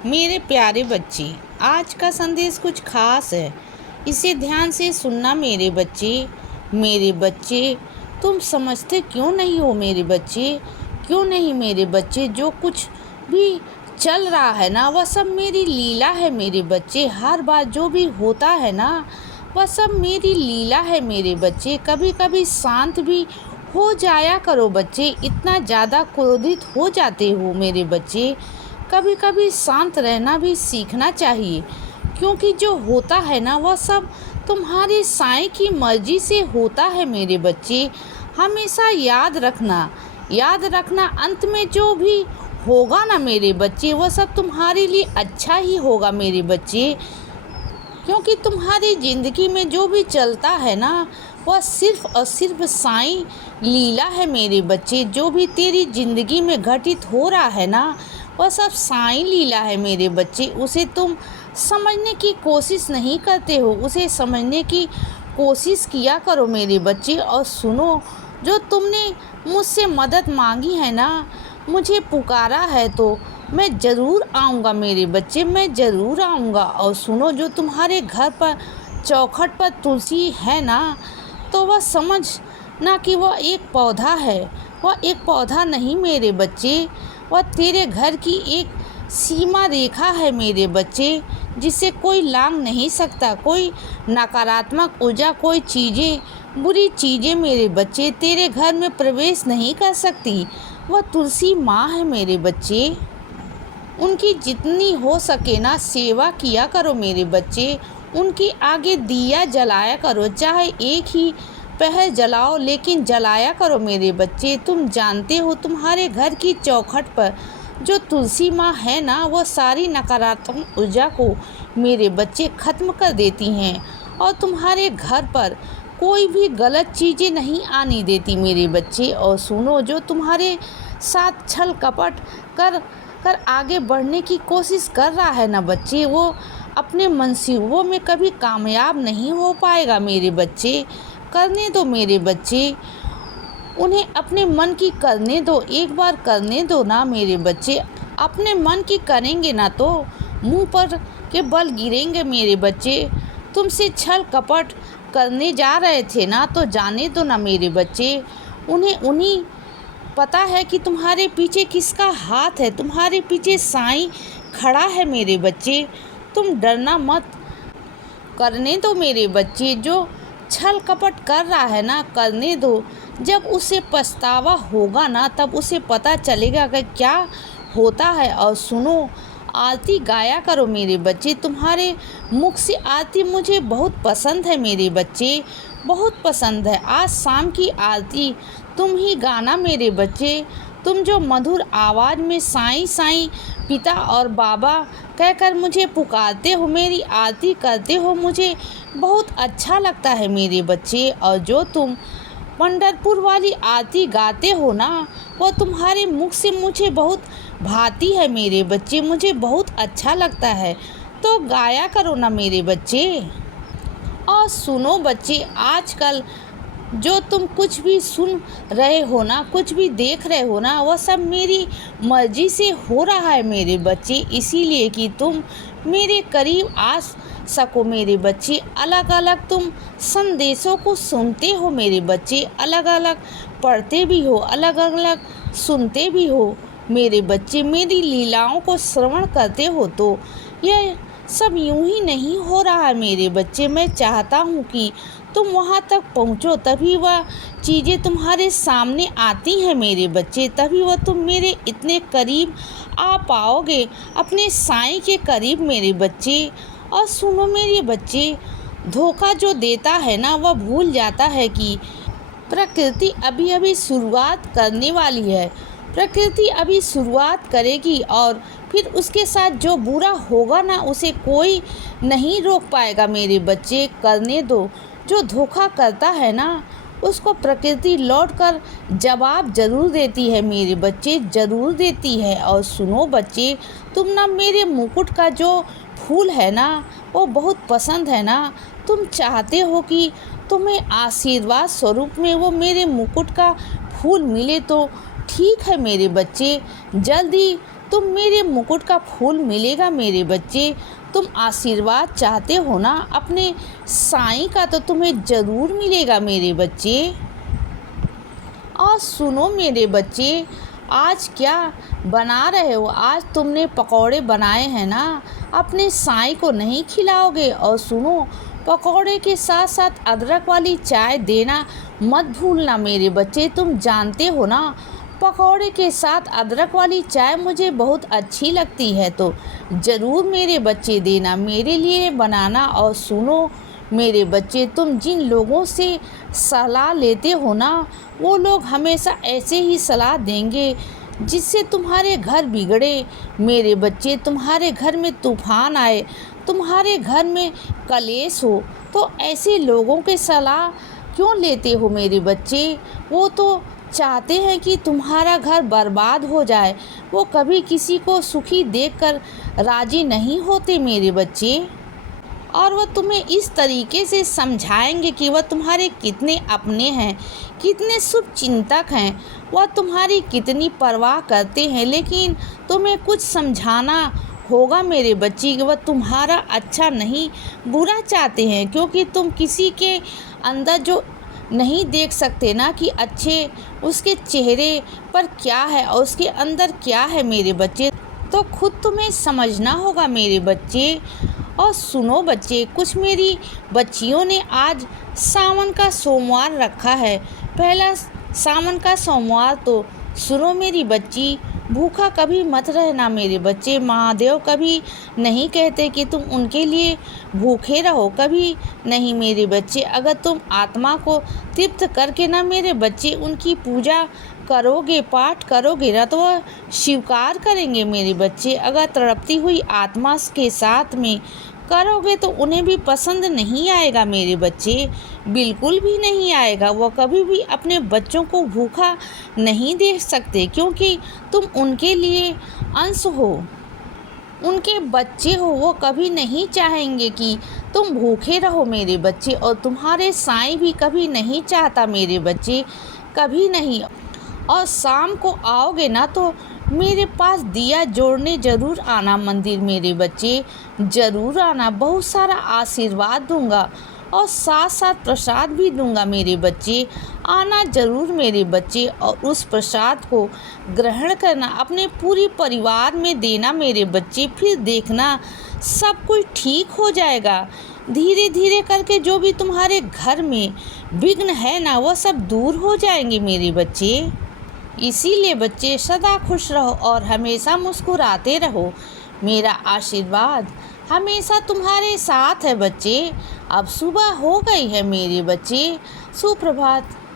मेरे प्यारे बच्चे, आज का संदेश कुछ खास है। इसे ध्यान से सुनना मेरे बच्चे। मेरे बच्चे, तुम समझते क्यों नहीं हो मेरे बच्चे? क्यों नहीं मेरे बच्चे? जो कुछ भी चल रहा है ना, वह सब मेरी लीला है मेरे बच्चे। हर बार जो भी होता है ना, वह सब मेरी लीला है मेरे बच्चे। कभी कभी शांत भी हो जाया करो बच्चे। इतना ज़्यादा क्रोधित हो जाते हो मेरे बच्चे। कभी कभी शांत रहना भी सीखना चाहिए, क्योंकि जो होता है ना, वह सब तुम्हारे साईं की मर्जी से होता है मेरे बच्चे। हमेशा याद रखना अंत में जो भी होगा ना मेरे बच्चे, वह सब तुम्हारे लिए अच्छा ही होगा मेरे बच्चे। क्योंकि तुम्हारी ज़िंदगी में जो भी चलता है ना, वह सिर्फ़ और सिर्फ साईं लीला है मेरे बच्चे। जो भी तेरी ज़िंदगी में घटित हो रहा है ना, वह सब साईं लीला है मेरे बच्चे। उसे तुम समझने की कोशिश नहीं करते हो। उसे समझने की कोशिश किया करो मेरे बच्चे। और सुनो, जो तुमने मुझसे मदद मांगी है ना, मुझे पुकारा है, तो मैं ज़रूर आऊँगा मेरे बच्चे, मैं ज़रूर आऊँगा। और सुनो, जो तुम्हारे घर पर चौखट पर तुलसी है ना, तो वह समझ ना कि वह एक पौधा है। वह एक पौधा नहीं मेरे बच्चे, वह तेरे घर की एक सीमा रेखा है मेरे बच्चे, जिसे कोई लांघ नहीं सकता। कोई नकारात्मक ऊर्जा, कोई चीज़ें, बुरी चीज़ें मेरे बच्चे तेरे घर में प्रवेश नहीं कर सकती। वह तुलसी माँ है मेरे बच्चे। उनकी जितनी हो सके ना सेवा किया करो मेरे बच्चे। उनके आगे दिया जलाया करो, चाहे एक ही पहर जलाओ, लेकिन जलाया करो मेरे बच्चे। तुम जानते हो, तुम्हारे घर की चौखट पर जो तुलसी माँ है ना, वो सारी नकारात्मक ऊर्जा को मेरे बच्चे ख़त्म कर देती हैं, और तुम्हारे घर पर कोई भी गलत चीज़ें नहीं आने देती मेरे बच्चे। और सुनो, जो तुम्हारे साथ छल कपट कर आगे बढ़ने की कोशिश कर रहा है ना बच्चे, वो अपने मंसूबों में कभी कामयाब नहीं हो पाएगा मेरे बच्चे। करने दो मेरे बच्चे, उन्हें अपने मन की करने दो। एक बार करने दो ना मेरे बच्चे। अपने मन की करेंगे ना तो मुंह पर के बल गिरेंगे मेरे बच्चे। तुमसे छल कपट करने जा रहे थे ना, तो जाने दो ना मेरे बच्चे। उन्हीं पता है कि तुम्हारे पीछे किसका हाथ है। तुम्हारे पीछे साईं खड़ा है मेरे बच्चे। तुम डरना मत, करने दो मेरे बच्चे। जो छल कपट कर रहा है ना, करने दो। जब उसे पछतावा होगा ना, तब उसे पता चलेगा कि क्या होता है। और सुनो, आरती गाया करो मेरे बच्चे। तुम्हारे मुख से आरती मुझे बहुत पसंद है मेरे बच्चे, बहुत पसंद है। आज शाम की आरती तुम ही गाना मेरे बच्चे। तुम जो मधुर आवाज़ में साईं साईं, पिता और बाबा कहकर मुझे पुकारते हो, मेरी आरती करते हो, मुझे बहुत अच्छा लगता है मेरे बच्चे। और जो तुम पंढरपुर वाली आरती गाते हो ना, वो तुम्हारे मुख से मुझे बहुत भाती है मेरे बच्चे, मुझे बहुत अच्छा लगता है। तो गाया करो ना मेरे बच्चे। और सुनो बच्चे, आजकल जो तुम कुछ भी सुन रहे हो ना, कुछ भी देख रहे हो ना, वह सब मेरी मर्जी से हो रहा है मेरे बच्चे, इसीलिए कि तुम मेरे करीब आ सको मेरे बच्चे। अलग अलग तुम संदेशों को सुनते हो मेरे बच्चे, अलग अलग पढ़ते भी हो, अलग अलग सुनते भी हो मेरे बच्चे। मेरी लीलाओं को श्रवण करते हो, तो यह सब यूं ही नहीं हो रहा है मेरे बच्चे। मैं चाहता हूँ कि तुम वहाँ तक पहुँचो, तभी वह चीज़ें तुम्हारे सामने आती हैं मेरे बच्चे। तभी वह तुम मेरे इतने करीब आ पाओगे, अपने साईं के करीब मेरे बच्चे। और सुनो मेरे बच्चे, धोखा जो देता है ना, वह भूल जाता है कि प्रकृति अभी अभी शुरुआत करने वाली है। प्रकृति अभी शुरुआत करेगी, और फिर उसके साथ जो बुरा होगा ना, उसे कोई नहीं रोक पाएगा मेरे बच्चे। करने दो। जो धोखा करता है ना, उसको प्रकृति लौट कर जवाब ज़रूर देती है मेरे बच्चे, ज़रूर देती है। और सुनो बच्चे, तुम ना मेरे मुकुट का जो फूल है ना, वो बहुत पसंद है ना। तुम चाहते हो कि तुम्हें आशीर्वाद स्वरूप में वो मेरे मुकुट का फूल मिले, तो ठीक है मेरे बच्चे, जल्दी तुम मेरे मुकुट का फूल मिलेगा मेरे बच्चे। तुम आशीर्वाद चाहते हो ना अपने साईं का, तो तुम्हें ज़रूर मिलेगा मेरे बच्चे। और सुनो मेरे बच्चे, आज क्या बना रहे हो? आज तुमने पकौड़े बनाए हैं ना, अपने साईं को नहीं खिलाओगे? और सुनो, पकौड़े के साथ साथ अदरक वाली चाय देना मत भूलना मेरे बच्चे। तुम जानते हो ना, पकौड़े के साथ अदरक वाली चाय मुझे बहुत अच्छी लगती है, तो ज़रूर मेरे बच्चे देना, मेरे लिए बनाना। और सुनो मेरे बच्चे, तुम जिन लोगों से सलाह लेते हो ना, वो लोग हमेशा ऐसे ही सलाह देंगे जिससे तुम्हारे घर बिगड़े मेरे बच्चे, तुम्हारे घर में तूफान आए, तुम्हारे घर में कलेश हो। तो ऐसे लोगों के सलाह क्यों लेते हो मेरे बच्चे? वो तो चाहते हैं कि तुम्हारा घर बर्बाद हो जाए। वो कभी किसी को सुखी देखकर राजी नहीं होते मेरे बच्चे। और वह तुम्हें इस तरीके से समझाएंगे कि वह तुम्हारे कितने अपने हैं, कितने शुभ चिंतक हैं, वह तुम्हारी कितनी परवाह करते हैं। लेकिन तुम्हें कुछ समझाना होगा मेरे बच्चे कि वह तुम्हारा अच्छा नहीं, बुरा चाहते हैं, क्योंकि तुम किसी के अंदर जो नहीं देख सकते ना कि अच्छे उसके चेहरे पर क्या है और उसके अंदर क्या है मेरे बच्चे, तो खुद तुम्हें समझना होगा मेरे बच्चे। और सुनो बच्चे, कुछ मेरी बच्चियों ने आज सावन का सोमवार रखा है, पहला सावन का सोमवार। तो सुनो मेरी बच्ची, भूखा कभी मत रहना मेरे बच्चे। महादेव कभी नहीं कहते कि तुम उनके लिए भूखे रहो, कभी नहीं मेरे बच्चे। अगर तुम आत्मा को तृप्त करके ना मेरे बच्चे उनकी पूजा करोगे, पाठ करोगे ना, तो वह स्वीकार करेंगे मेरे बच्चे। अगर तड़पती हुई आत्मा के साथ में करोगे तो उन्हें भी पसंद नहीं आएगा मेरे बच्चे, बिल्कुल भी नहीं आएगा। वो कभी भी अपने बच्चों को भूखा नहीं देख सकते, क्योंकि तुम उनके लिए अंश हो, उनके बच्चे हो। वो कभी नहीं चाहेंगे कि तुम भूखे रहो मेरे बच्चे, और तुम्हारे साईं भी कभी नहीं चाहता मेरे बच्चे, कभी नहीं। और शाम को आओगे ना तो मेरे पास दिया जोड़ने ज़रूर आना मंदिर मेरे बच्चे, ज़रूर आना। बहुत सारा आशीर्वाद दूंगा और साथ साथ प्रसाद भी दूंगा मेरे बच्चे, आना ज़रूर मेरे बच्चे। और उस प्रसाद को ग्रहण करना, अपने पूरी परिवार में देना मेरे बच्चे। फिर देखना सब कुछ ठीक हो जाएगा। धीरे धीरे करके जो भी तुम्हारे घर में विघ्न है ना, वह सब दूर हो जाएंगे मेरे बच्चे। इसीलिए बच्चे सदा खुश रहो और हमेशा मुस्कुराते रहो। मेरा आशीर्वाद हमेशा तुम्हारे साथ है बच्चे। अब सुबह हो गई है मेरे बच्चे, सुप्रभात।